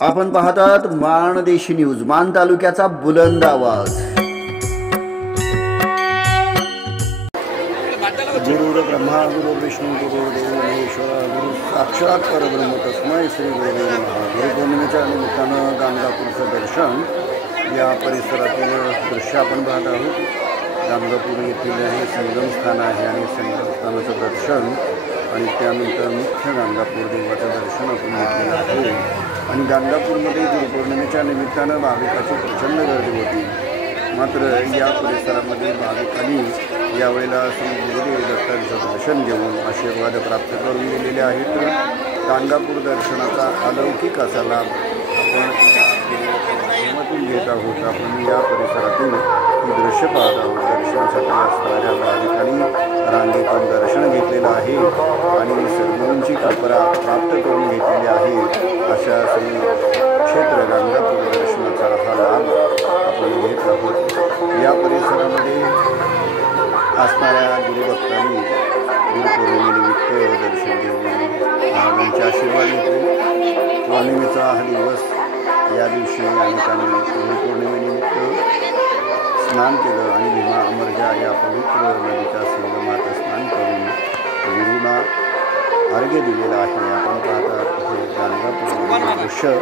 आपण पाहतात माणदेशी न्यूज, मान तालुक्याचा बुलंद आवाज। गुरु ब्रह्मा गुरु विष्णू गुरु देव महेश्वरा गुरु साक्षात परब्रह्म तस्मै श्री गुरुवे नमः। गुरुपौर्णिमेच्या निमित्तानं गाणगापूरचं दर्शन या परिसरातील दृश्य आपण पाहत आहोत। गाणगापूर येथील हे संगम स्थान आहे आणि संगम स्थानाचं दर्शन आणि त्यानंतर मुख्य गाणगापूर देवाचं दर्शन आपण घेतलेलं आहे। आणि गाणगापूरमध्ये गुरुपौर्णिमेच्या निमित्तानं भाविकांची प्रचंड गर्दी होती। मात्र या परिसरामध्ये भाविकांनी यावेळेला श्री गुरुदेव दत्तांचं दर्शन घेऊन आशीर्वाद प्राप्त करून गेलेले आहेत। गाणगापूर दर्शनाचा अलौकिक असा लाभ आपण माध्यमातून घेत आहोत। आपण या परिसरातून ही दृश्य पाहत आहोत। दर्शनासाठी असणाऱ्या भाविकांनी रांगेतून दर्शन घेतलेलं आहे आणि सद्गुरूंची कृपा प्राप्त करून घेतलेली आहे। अशा श्री क्षेत्र गाणगापूर दर्शनाचा हा लाभ आपण घेत आहोत। या परिसरामध्ये असणाऱ्या गुरुभक्तांनी गुरुपौर्णिमेनिमित्त दर्शन घेऊन महाराजांचे आशीर्वाद घेतले। पौर्णिमेचा हा दिवस, या दिवशी अनेकांनी गुरुपौर्णिमेनिमित्त स्नान केलं आणि भीमा अमरजा या पवित्र नदीच्या संगमात स्नान करून गुरुंना अर्घ्य दिलेलं आहे। आपण पाहतात हे गाणगापूर दृश्य।